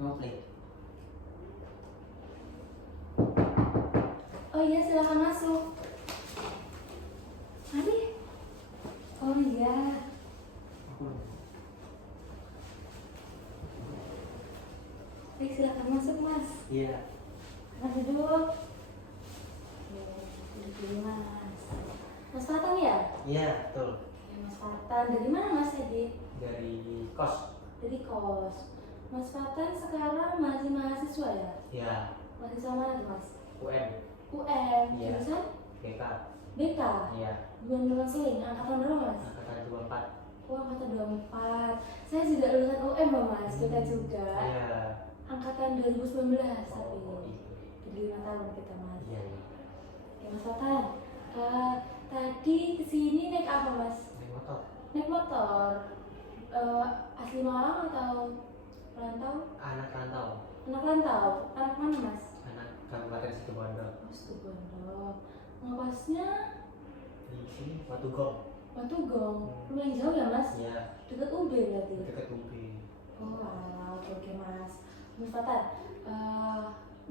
Ngoplik. Oh iya, silakan masuk. Mari. Oh iya. Baik, silakan masuk, Mas. Iya. Mas duduk. Oke, duduk dulu, Mas. Mas Fatan ya? Iya, betul. Ya, Mas Fatan. Dari mana, Mas Edi? Dari kos. Dari kos. Mas Fatan sekarang masih mahasiswa ya? Iya. Mahasiswa mana tuh, Mas? UN. UN. Iya. Jurusan? BK. BK. Iya. Bulan seling. Angkatan berapa, Mas? Angkatan 24. Oh, angkatan 24. Saya juga lulusan UM loh, Mas. BK juga. Iya. Angkatan 2019 tapi. Oh, itu. Jadi 5 tahun kita, Mas. Iya, iya. Oke, Mas Fatan. Tadi kesini naik apa, Mas? Naik motor. Naik motor. Asli Malang atau rantau? Anak rantau. Anak rantau. Anak mana, Mas? Anak Kabupaten Situbondo. Oh, Situbondo. Ngekosnya Di sini Watugong. Watugong. Lumayan jauh ya, Mas? Iya. Dekat UB berarti. Dekat UB. Oh, alah, oke Mas. Mas Fatan,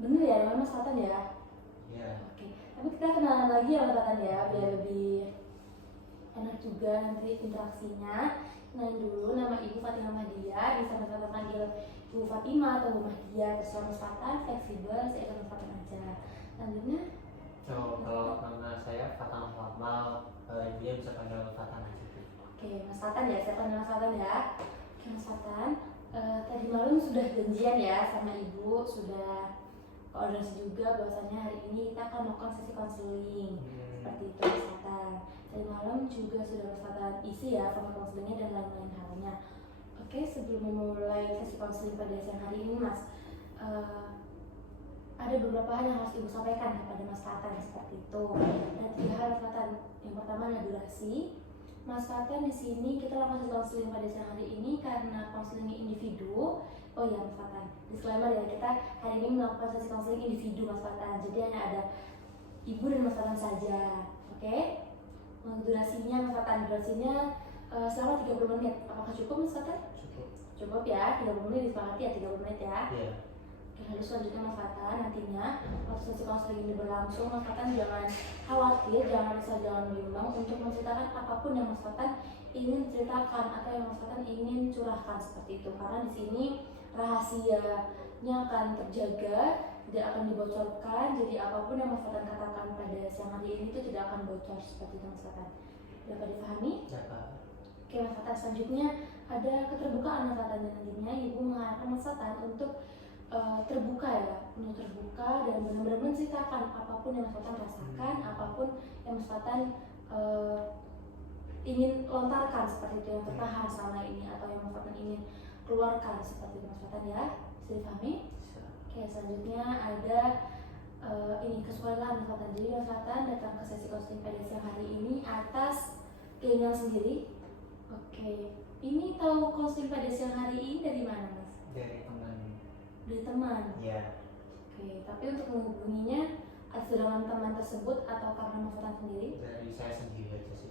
bener ya namanya Mas Fatan ya? Iya. Oke. Tapi kita kenalan lagi ya Mas Fatan ya, biar lebih enak juga nanti interaksinya. Kenalin dulu, nama Ibu Fatimah Mahdia, bisa Mas Fatan panggil Ibu Fatimah atau Bu Mahdia, terserah Mas Fatan, fleksibel, saya ikut Mas Fatan aja. Selanjutnya, So, kalau nama saya Fatan Muhammad, dia bisa panggil Fatan aja. oke Mas Fatan ya, saya panggil Mas Fatan ya. Oke Mas Fatan, tadi malam sudah janjian ya sama Ibu, sudah koordinasi juga bahwasannya hari ini kita akan melakukan sesi konseling. Seperti itu Mas Fatan. Tadi malam juga sudah Mas Fatan isi ya format konselingnya dan lain-lain halnya. Oke, sebelum memulai sesi konseling pada siang hari ini Mas, ada beberapa hal yang harus Ibu sampaikan kepada Mas Fatan seperti itu. Ada 3 hal Mas Fatan. Yang pertama adalah durasi. Mas Fatan di sini kita lakukan sesi konseling pada siang hari ini karena konselingnya individu. Oh iya Mas Fatan, disclaimer ya, kita hari ini melakukan sesi konseling individu Mas Fatan. Jadi hanya ada Ibu dan Mas Fatan saja. Oke? Untuk durasinya Mas Fatan, durasinya selama 30 menit. Apakah cukup Mas Fatan? Cukup. Cukup ya, 30 menit disepakati ya, 30 menit ya. Iya. Lalu selanjutnya Mas Fatan, nantinya waktu sesi konseling ini berlangsung, Mas Fatan jangan khawatir, jangan bimbang untuk menceritakan apapun yang Mas Fatan ingin ceritakan atau yang Mas Fatan ingin curahkan seperti itu. Karena di sini rahasianya akan terjaga, tidak akan dibocorkan. Jadi apapun yang Mas Fatan katakan pada siang hari ini itu tidak akan bocor seperti itu Mas Fatan. Dapat dipahami? Dapat. Oke Mas Fatan, selanjutnya ada keterbukaan Mas Fatan, dan nantinya Ibu mengharapkan Mas Fatan untuk terbuka ya, untuk terbuka dan benar-benar menceritakan apapun yang Mas Fatan rasakan, apapun yang Mas Fatan ingin lontarkan seperti itu, yang tertahan selama ini atau yang Mas Fatan ingin keluarkan seperti itu Mas Fatan ya. Bisa dipahami? Oke, selanjutnya ada ini kesukaan Mas Fatan. Jadi Mas Fatan datang ke sesi konseling pada siang hari ini atas keinginan sendiri. Oke, ini tahu konseling pada siang hari ini dari mana Mas? Dari teman. Dari teman. Iya. Oke, tapi untuk menghubunginya atas dorongan teman tersebut atau karena Mas Fatan sendiri? Dari saya sendiri aja sih.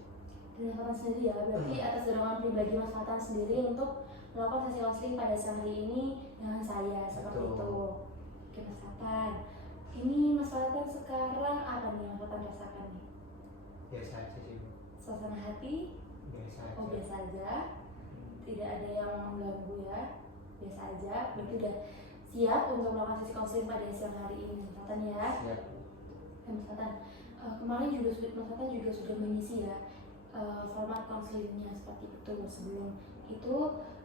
Dari Mas Fatan sendiri ya, berarti atas dorongan pribadi Mas Fatan sendiri untuk melakukan sesi konseling pada siang hari ini dengan saya seperti Betul. itu. Oke Mas Fatan, ini Mas Fatan sekarang apa nih yang Mas Fatan rasakan nih? Biasa aja sih. Suasana hati? Biasa aja. Oh biasa aja, tidak ada yang mengganggu ya, biasa aja. Berarti udah siap untuk melakukan sesi konseling pada siang hari ini Mas Fatan ya. Siap. Mas Fatan, kemarin juga Mas Fatan juga sudah mengisi ya format konselingnya seperti itu. Sebelum itu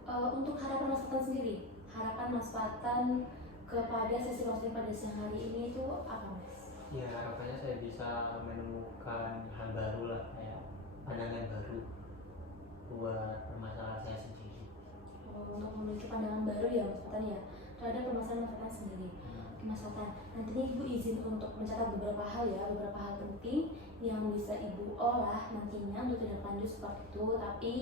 untuk harapan Mas Fatan sendiri, harapan Mas Fatan kepada sesi konseling pada siang hari ini itu apa Mas? Ya harapannya saya bisa menemukan hal baru lah, kayak pandangan baru buat permasalahan saya sendiri. Untuk memiliki pandangan baru ya Mas Fatan ya terhadap permasalahan Mas Fatan sendiri. Mas Fatan, nantinya Ibu izin untuk mencatat beberapa hal ya, beberapa hal penting yang bisa Ibu olah nantinya untuk tindak lanjut seperti itu. Tapi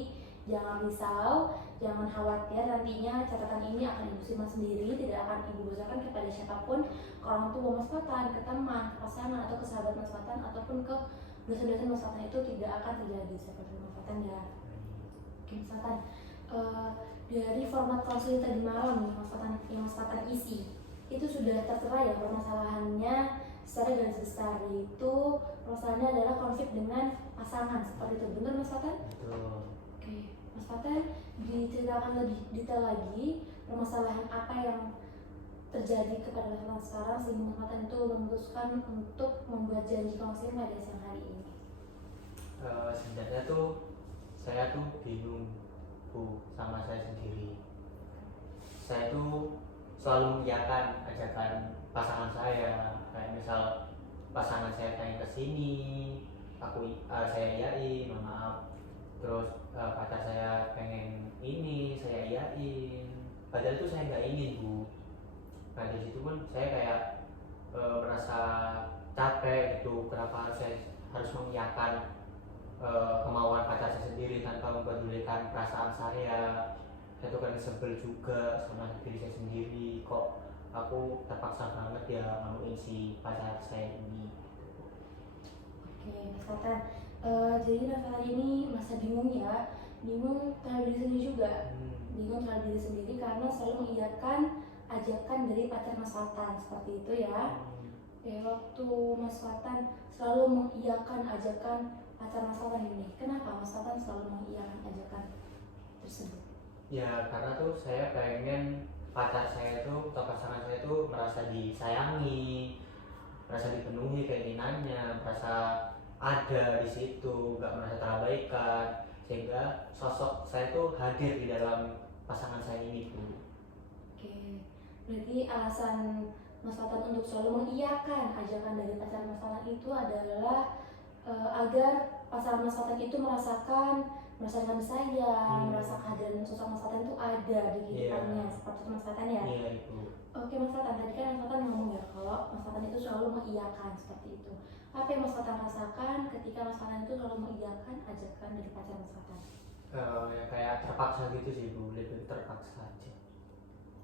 jangan risau, jangan khawatir, nantinya catatan ini akan Ibu simpan sendiri, tidak akan Ibu bocorkan kepada siapapun, ke orang tua Mas Fatan, ke teman, ke pasangan, atau ke sahabat Mas Fatan, ataupun ke dosen-dosen Mas Fatan. Itu tidak akan terjadi seperti Mas Fatan ya. Oke Mas Fatan, dari format konseling tadi malam nih Mas Fatan yang Mas Fatan isi, itu sudah tertera ya permasalahannya secara garis besar, yaitu permasalahannya adalah konflik dengan pasangan seperti itu. Benar Mas Fatan? Betul. Oke, Mas Fatan diceritakan lebih detail lagi permasalahan apa yang terjadi kepada Mas Fatan sekarang sehingga Mas Fatan itu memutuskan untuk membuat janji konseling pada siang hari ini. Sebenarnya tuh saya tuh bingung Bu sama saya sendiri. Saya tuh selalu mengiyakan ajakan pasangan saya, kayak misal pasangan saya pengen kesini, saya iyain, mohon maaf. Terus pacar saya pengen ini, saya iyain. Padahal itu saya nggak ingin Bu. Nah di situ pun saya kayak merasa capek gitu. Kenapa saya harus mengiyakan kemauan pacar saya sendiri tanpa mempedulikan perasaan saya. Saya tuh kan sebel juga sama diri saya sendiri, kok aku terpaksa banget ya ngelakuin si pacar saya ini. Oke, Mas Fatan, jadi Mas Fatan ini masa bingung ya, bingung terhadap diri sendiri juga, bingung terhadap diri sendiri karena selalu mengiyakan ajakan dari pacar Mas Fatan, seperti itu ya. Waktu Mas Fatan selalu mengiyakan ajakan pacar Mas Fatan ini, kenapa Mas Fatan selalu mengiyakan ajakan tersebut? Ya karena tuh saya pengen pacar saya tuh atau pasangan saya tuh merasa disayangi, merasa dipenuhi keinginannya, merasa ada di situ, nggak merasa terabaikan, sehingga sosok saya tuh hadir di dalam pasangan saya ini Bu. Oke, berarti alasan Mas Fatan untuk selalu mengiyakan ajakan dari pacar Mas Fatan itu adalah agar pasangan Mas Fatan itu merasakan sayang, merasa kehadiran sosok Mas Fatan itu ada di kehidupannya, seperti itu Mas Fatan ya? Iya itu. Oke Mas Fatan, tadi kan Mas Fatan ngomong ya kalau Mas Fatan itu selalu mengiyakan seperti itu. Apa yang Mas Fatan rasakan ketika Mas Fatan itu selalu mengiyakan ajakan dari pacar Mas Fatan? Ya kayak terpaksa gitu sih Bu, lebih terpaksa aja.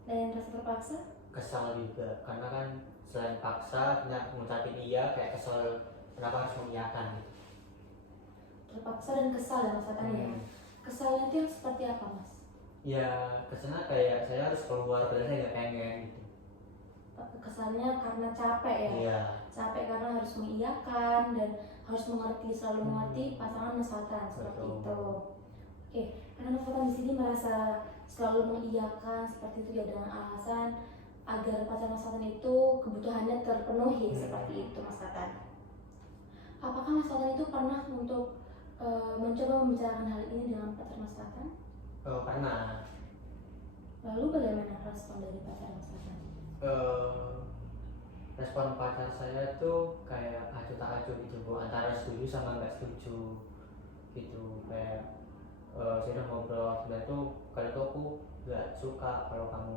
Dan yang rasa terpaksa? Kesal juga, karena kan selain paksa, ngucapin iya kayak kesel kenapa harus mengiyakan gitu. Terpaksa dan kesal ya Mas Fatan ya? Kesalnya itu yang seperti apa Mas? Ya kesannya kayak saya harus keluar, padahal saya nggak pengen gitu. Kesannya karena capek ya? Iya. Capek karena harus mengiyakan dan harus mengerti, selalu mengerti pasangan Mas Fatan, seperti itu. Oke, karena Mas Fatan di sini merasa selalu mengiyakan seperti itu ya dengan alasan agar pacar Mas Fatan itu kebutuhannya terpenuhi, seperti itu Mas Fatan. Apakah Mas Fatan itu pernah untuk mencoba membicarakan hal ini dengan pacar Mas Fatan? Pernah. Lalu bagaimana respon dari pacar Mas Fatan? Respon pacar saya tuh kayak acuh tak acuh gitu Bu, antara setuju sama nggak setuju gitu. Kayak saya udah ngobrol, sebenarnya tuh kalau tuh aku nggak suka kalau kamu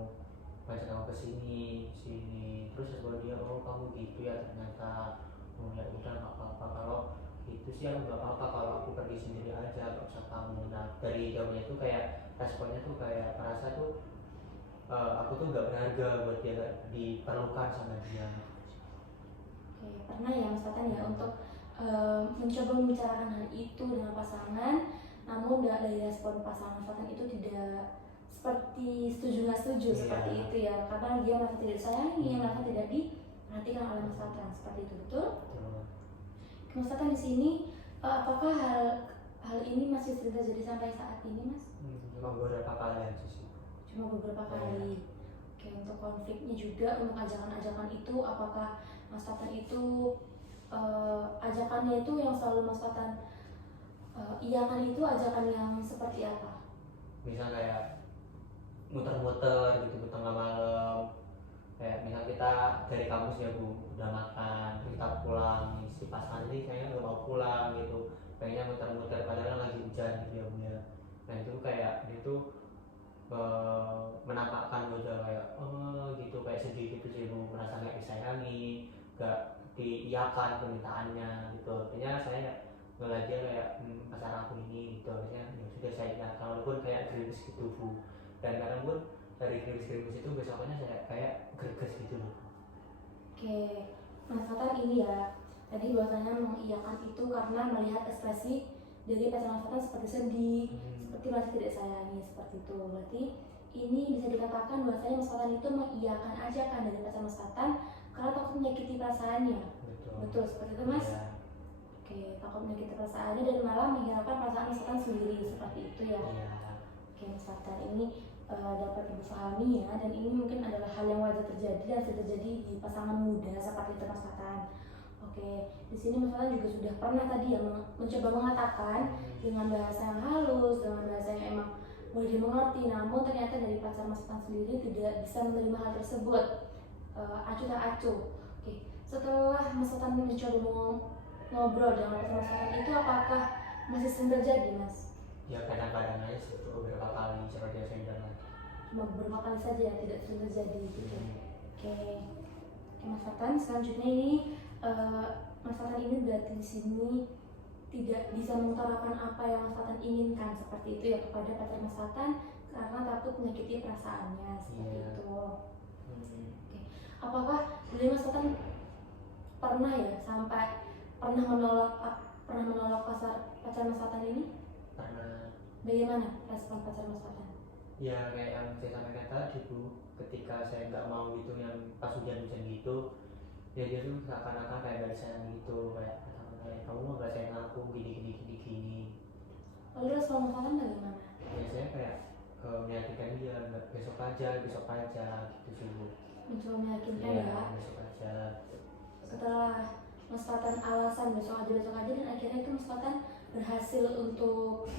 ngajak aku kesini sini, terus respon dia, oh kamu gitu ya ternyata. Oh ya udah nggak apa-apa, kalau gitu sih aku nggak apa-apa kalau aku pergi sendiri aja, nggak usah kamu. Nah dari jawabnya tuh kayak responnya tuh kayak merasa tuh aku tuh nggak berharga buat dia, nggak diperlukan sama dia. Oke, pernah ya Mas Fatan ya untuk mencoba membicarakan hal itu dengan pasangan, namun dari respon pasangan Mas Fatan itu tidak seperti setuju nggak setuju, seperti itu ya, karena dia merasa tidak disayangi, merasa tidak diperhatikan oleh Mas Fatan, seperti itu, betul? Mas Fatan di sini apakah hal ini masih sering terjadi sampai saat ini Mas? Cuma beberapa kali aja sih. Cuma beberapa kali. Oke, untuk konfliknya juga, untuk ajakan-ajakan itu, apakah Mas Fatan itu ajakannya itu yang selalu Mas Fatan iyakan itu ajakan yang seperti apa? Misal kayak muter-muter gitu tengah malam, kayak misal kita dari kampus ya Bu, udah makan, kita pulang, si pasangan ini kayaknya nggak mau pulang gitu, pengennya muter-muter padahal lagi hujan gitu ya Bu ya. Nah itu kayak dia tuh menampakkan wajah kayak gitu, kayak sedih gitu sih Bu, merasa nggak disayangi, nggak diiyakan permintaannya gitu. Artinya saya ngeliat dia kayak pacar aku ini gitu, artinya ya sudah saya iyakan walaupun kayak gerimis gitu Bu. Dan kadang pun dari gerimis-gerimis itu besokannya saya kayak greges gitu loh. Oke, Mas Fatan ini ya, tadi bahwasanya mengiyakan itu karena melihat ekspresi dari pacar Mas Fatan seperti sedih, seperti masih tidak sayangi, seperti itu. Berarti ini bisa dikatakan bahwasanya Mas Fatan itu mengiyakan ajakan dari pacar Mas Fatan karena takut menyakiti perasaannya. Betul seperti itu Mas? Iya. Oke, takut menyakiti perasaannya dan malah menghiraukan perasaan Mas Fatan sendiri, seperti itu ya. Iya. Oke Mas Fatan, ini dapat Ibu pahami ya, dan ini mungkin adalah hal yang wajar terjadi dan sudah terjadi di pasangan muda seperti itu Mas Fatan. Oke, di sini Mas Fatan juga sudah pernah tadi ya mencoba mengatakan dengan bahasa yang halus, dengan bahasa yang emang mudah dimengerti, namun ternyata dari pacar Mas Fatan sendiri tidak bisa menerima hal tersebut. Acuh tak acuh. Oke, setelah Mas Fatan mencoba ngobrol dengan pacar Mas Fatan itu, apakah masih sering terjadi Mas? Ya kadang-kadang aja sih, beberapa kali seperti yang saya bilang. Cuma beberapa kali saja, tidak sering terjadi gitu. Oke, Mas Fatan, selanjutnya ini Mas Fatan ini berarti di sini tidak bisa mengutarakan apa yang Mas Fatan inginkan seperti itu ya kepada pacar Mas Fatan karena takut menyakiti perasaannya seperti itu. Oke. Apakah dulu Mas Fatan pernah ya sampai pernah menolak pacar Mas Fatan ini? Pernah. Bagaimana respon pacar Mas Fatan? Ya kayak yang saya sampaikan tadi Bu, ketika saya nggak mau gitu yang pas hujan-hujan gitu, ya dia tuh seakan-akan kayak gak sayang gitu, kayak kamu mah gak sayang aku gini. Lalu respon Mas Fatan bagaimana? Ya saya kayak meyakinkan dia, nggak besok aja gitu sih Bu. Mencoba meyakinkan Iya, ya. besok aja. Setelah Mas Fatan alasan besok aja dan akhirnya itu Mas Fatan berhasil untuk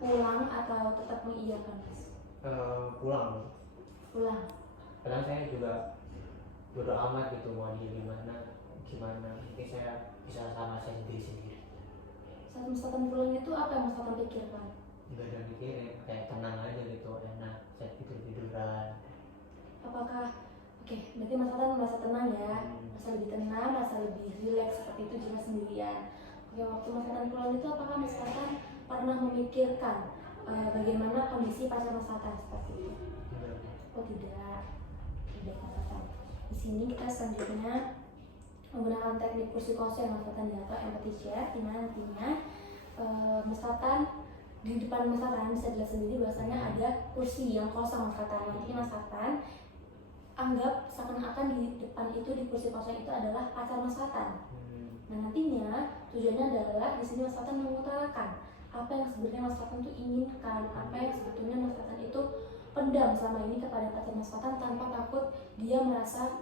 pulang atau tetap mengiyakan Mas? Pulang. Kadang saya juga bodo amat gitu mau dia gimana, nanti saya bisa sama saya sendiri. Saat Mas Fatan pulang itu apa yang Mas Fatan pikirkan? Nggak ada mikirin, kayak tenang aja gitu, enak, saya tiduran. Apakah berarti Mas Fatan merasa tenang ya, merasa lebih tenang, merasa lebih rileks seperti itu jika sendirian. Oke, waktu Mas Fatan pulang itu apakah Mas Fatan pernah memikirkan bagaimana kondisi pacar Mas Fatan seperti itu? Oh tidak Mas Fatan. Di sini kita selanjutnya menggunakan teknik kursi kosong Mas Fatan atau empathy chair, di mana nantinya Mas Fatan di depan Mas Fatan bisa dilihat sendiri bahwasanya ada kursi yang kosong Mas Fatan. Nanti Mas Fatan anggap seakan-akan di depan itu, di kursi kosong itu adalah pacar Mas Fatan. Nah nantinya tujuannya adalah di sini Mas Fatan mengutarakan apa yang sebenarnya Mas Fatan itu inginkan, apa yang sebetulnya Mas Fatan itu pendam selama ini kepada pacar Mas Fatan tanpa takut dia merasa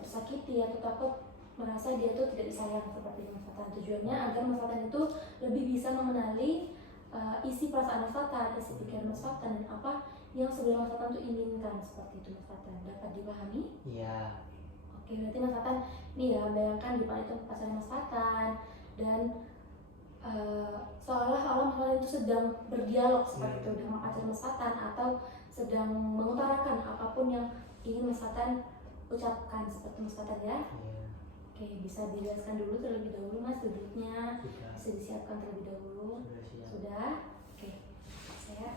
tersakiti atau takut merasa dia itu tidak disayang seperti Mas Fatan. Tujuannya agar Mas Fatan itu lebih bisa mengenali isi perasaan Mas Fatan, isi pikiran Mas Fatan, dan apa yang sebenarnya Mas Fatan itu inginkan seperti itu Mas Fatan. Dapat dipahami? Iya. Oke, berarti Mas Fatan nih ya, bayangkan di depan itu pacar Mas Fatan dan seolah-olah Mas Fatan itu sedang berdialog seperti itu dengan pacar Mas Fatan atau sedang mengutarakan apapun yang ingin Mas Fatan ucapkan seperti Mas Fatan ya. Oke, bisa dijelaskan dulu terlebih dahulu Mas duduknya, bisa disiapkan terlebih dahulu. Sudah? Oke, saya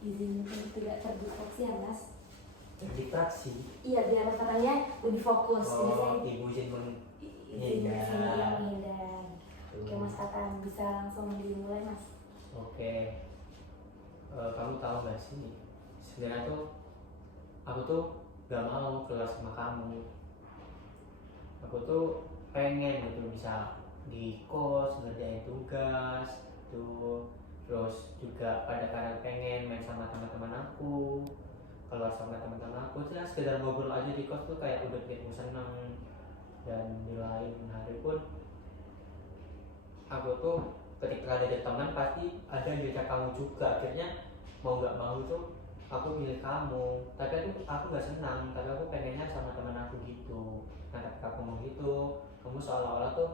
izin untuk tidak terdistraksi ya Mas. Terdistraksi? Iya, biar Mas Fatannya lebih fokus. Jadi saya ibu izin menghindar. Oke Mas Fatan, bisa langsung dimulai Mas. Oke. Kamu tahu gak sih, sebenarnya tuh aku tuh gak mau keluar sama kamu. Aku tuh pengen gitu bisa di kos ngerjain tugas tuh, terus juga kadang-kadang pengen main sama teman-teman aku, keluar sama teman-teman aku, ya sekedar ngobrol aja di kos tuh kayak udah bikin seneng. Dan di lain hari pun aku tuh ketika ada teman pasti ada yang diajak kamu juga, akhirnya mau nggak mau tuh aku milih kamu. Tapi aku nggak senang, tapi aku pengennya sama teman aku gitu. Nah ketika aku ngomong gitu, kamu seolah-olah tuh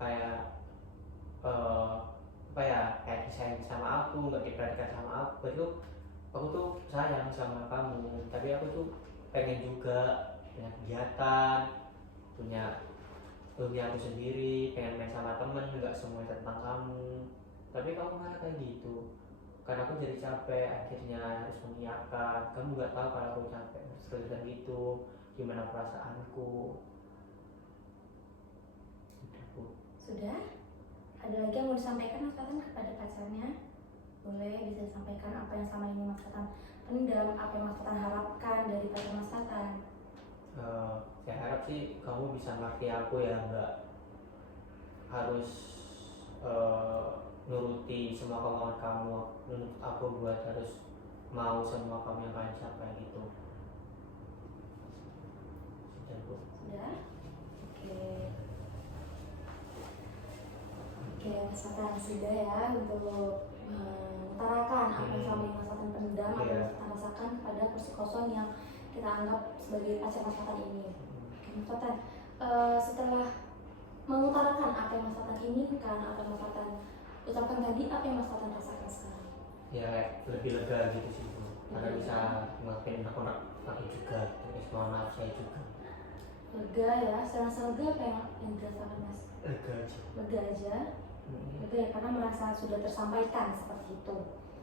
kayak kayak disayang sama aku, nggak diperhatikan sama aku. Betul, aku tuh sayang sama kamu, tapi aku tuh pengen juga punya kegiatan, punya dunia aku sendiri, pengen main sama temen, nggak semua tentang kamu. Tapi kamu malah kayak gitu, karena aku jadi capek akhirnya harus mengiyakan. Kamu nggak tahu kalau aku capek terus gitu, gimana perasaanku. Sudah? Ada lagi yang mau disampaikan Mas Fatan kepada pacarnya? Boleh, bisa disampaikan apa yang sama ini Mas Fatan pendam, apa yang Mas Fatan harapkan dari pacar Mas Fatan? Saya harap sih kamu bisa ngerti aku ya, nggak harus nuruti semua kemauan kamu, nuntut aku buat harus mau semua kamu yang kalian capai gitu. Sudah Bu. Sudah? Oke. Oke, Mas Fatan sudah ya untuk mengutarakan apa yang selama ini Mas Fatan pendam, apa yang Mas Fatan rasakan kepada kursi kosong yang kita anggap sebagai pacar Mas Fatan ini. Oke, Mas Fatan, setelah mengutarakan apa yang Mas Fatan inginkan, apa yang Mas Fatan ucapkan tadi, apa yang Mas Fatan rasakan sekarang? Ya lebih lega gitu sih Bu, karena bisa ngelakuin aku juga, terus mohon maaf saya juga. Lega ya, serasa lega apa yang dirasakan Mas? Lega aja. Lega aja? Lega ya, karena merasa sudah tersampaikan seperti itu.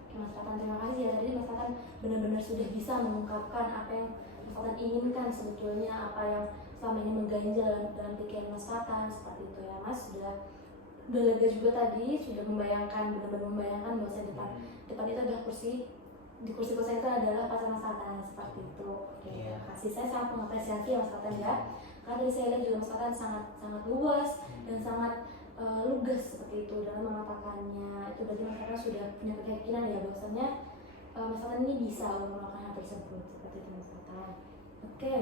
Oke Mas Fatan, terima kasih ya, tadi Mas Fatan benar-benar sudah bisa mengungkapkan apa yang Mas Fatan inginkan sebetulnya, apa yang selama ini mengganjal dalam pikiran Mas Fatan, seperti itu ya Mas. Sudah lega juga tadi, sudah membayangkan, benar-benar membayangkan bahwa depan itu adalah di kursi kosong itu adalah pacar Mas Fatan, seperti itu. Oke, terima kasih. Saya sangat mengapresiasi ya Mas Fatan ya, karena tadi saya lihat juga Mas Fatan sangat luas dan sangat lugas seperti itu dalam mengatakannya. Itu berarti Mas Fatan sudah punya keyakinan ya bahwasanya Mas Fatan ini bisa untuk melakukan hal tersebut, seperti itu Mas Fatan. Oke,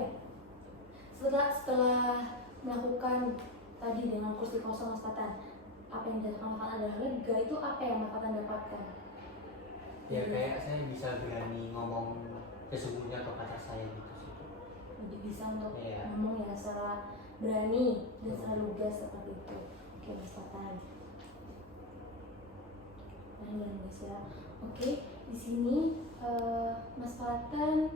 setelah melakukan tadi dengan kursi kosong Mas Fatan, apa yang dirasakan Mas Fatan adalah lega. Itu apa yang Mas Fatan dapatkan? Ya kayak saya bisa berani ngomong sesungguhnya ke pacar saya gitu sih. Lebih bisa untuk Iya. ngomong ya secara berani dan secara lugas seperti itu. Oke Mas Fatan. Berani dan lugas ya. Oke, di sini Mas Fatan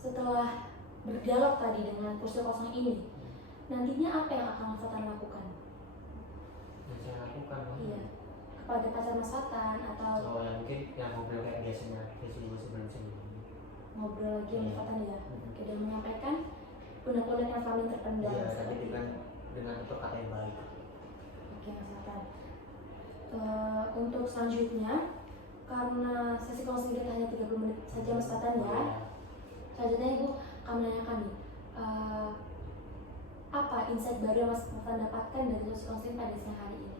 setelah berdialog tadi dengan kursi kosong ini, nantinya apa yang akan Mas Fatan lakukan? Yang saya lakukan Iya, kepada pacar Mas Fatan atau ya mungkin yang ngobrol kayak biasanya sebelum sebelumnya. ngobrol lagi Mas Iya. Fatan ya. Oke, dan menyampaikan unek-unek yang paling terpendam. Iya, seperti tapi itu. dengan tutur kata yang baik. Oke Mas Fatan. Untuk selanjutnya, karena sesi counseling kita hanya 30 menit saja Mas Fatan ya. Selanjutnya Ibu akan menanyakan nih, apa insight baru yang Mas Fatan dapatkan dari sesi counseling pada siang hari ini?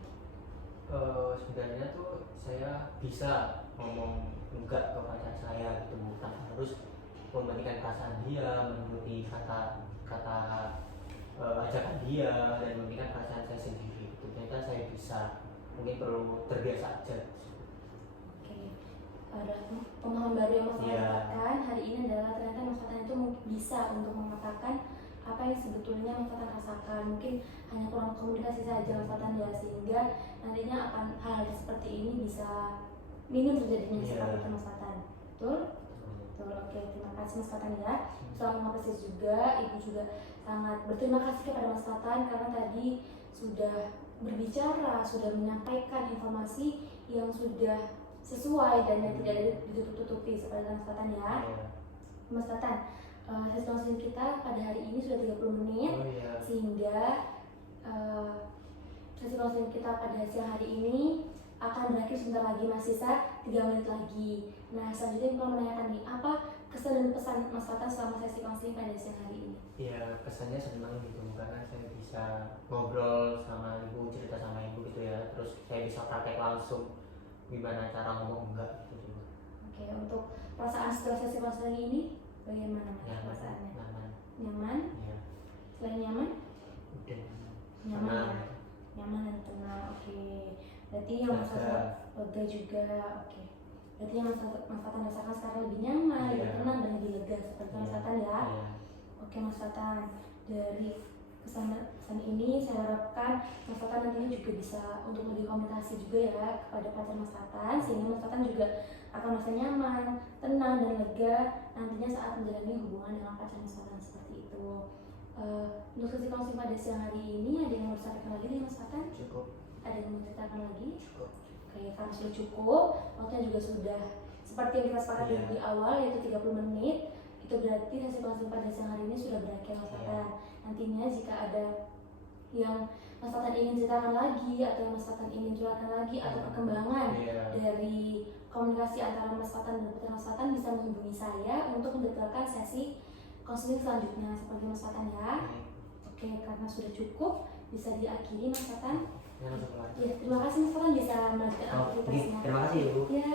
Sebenarnya tuh saya bisa ngomong enggak ke pacar saya gitu, bukan harus memberikan perasaan dia, menuruti kata ajakan dia dan memberikan perasaan saya sendiri gitu. Ternyata saya bisa, mungkin perlu terbiasa aja. Oke, ada pemahaman baru yang Mas Fatan Iya. dapatkan hari ini adalah ternyata Mas Fatan itu bisa untuk mengatakan apa yang sebetulnya Mas Fatan rasakan. Mungkin hanya kurang komunikasi saja Mas Fatan ya, sehingga nantinya akan hal seperti ini bisa minim terjadinya Iya. seperti itu Mas Fatan. Betul? Betul, oke, terima kasih Mas Fatan ya. Selamat mengapresiasi juga, Ibu juga sangat berterima kasih kepada Mas Fatan karena tadi sudah berbicara, sudah menyampaikan informasi yang sudah sesuai dan yang tidak ada ditutup-tutupi seperti Mas Fatan ya. Iya. Mas Fatan, sesi counseling kita pada hari ini sudah 30 menit, Oh iya. sehingga sesi counseling kita pada siang hari ini akan berakhir sebentar lagi, masih sisa 3 menit lagi. Nah, selanjutnya kita menanyakan nih, apa kesan dan pesan Mas Fatan selama sesi counseling pada siang hari ini? Ya kesannya senang gitu karena saya bisa ngobrol sama ibu, cerita sama ibu gitu ya, terus saya bisa praktek langsung gimana cara ngomong enggak gitu sih. Oke, untuk perasaan setelah sesi counseling ini bagaimana Mas Nyaman, perasaannya? nyaman, Nyaman? ya Selain nyaman? udah Nyaman tenang. ya? Nyaman dan tenang, oke. Berarti yang Mas Fatan lega juga, oke. Berarti yang Mas Fatan rasakan sekarang lebih nyaman, lebih Iya. tenang dan lebih lega seperti Mas Iya. Fatan ya. Iya. Oke Mas Fatan, dari kesan ini saya harapkan Mas Fatan nantinya juga bisa untuk lebih komunikasi juga ya kepada pacar Mas Fatan, sehingga Mas Fatan juga akan merasa nyaman, tenang dan lega nantinya saat menjalani hubungan dengan pacar Mas Fatan, seperti itu. Untuk sesi counseling pada siang hari ini ada yang mau disampaikan lagi nih Mas Fatan? Cukup. Ada yang mau diceritakan lagi? Cukup. Oke, karena sudah cukup, waktunya juga sudah seperti yang kita sepakati Iya. di awal, yaitu 30 menit. Itu berarti sesi counseling pada siang hari ini sudah berakhir Mas Iya. Fatan. Nantinya jika ada yang Mas Fatan ingin ceritakan lagi, atau yang Mas Fatan ingin curhatkan lagi, atau perkembangan dari komunikasi antara Mas Fatan dan putra Mas Fatan, bisa menghubungi saya untuk mendapatkan sesi konseling selanjutnya seperti Mas Fatan ya. Oke, karena sudah cukup bisa diakhiri Mas Fatan. Ya, terima kasih Mas Fatan bisa melanjutkan aktivitasnya. Terima kasih Ibu. Ya.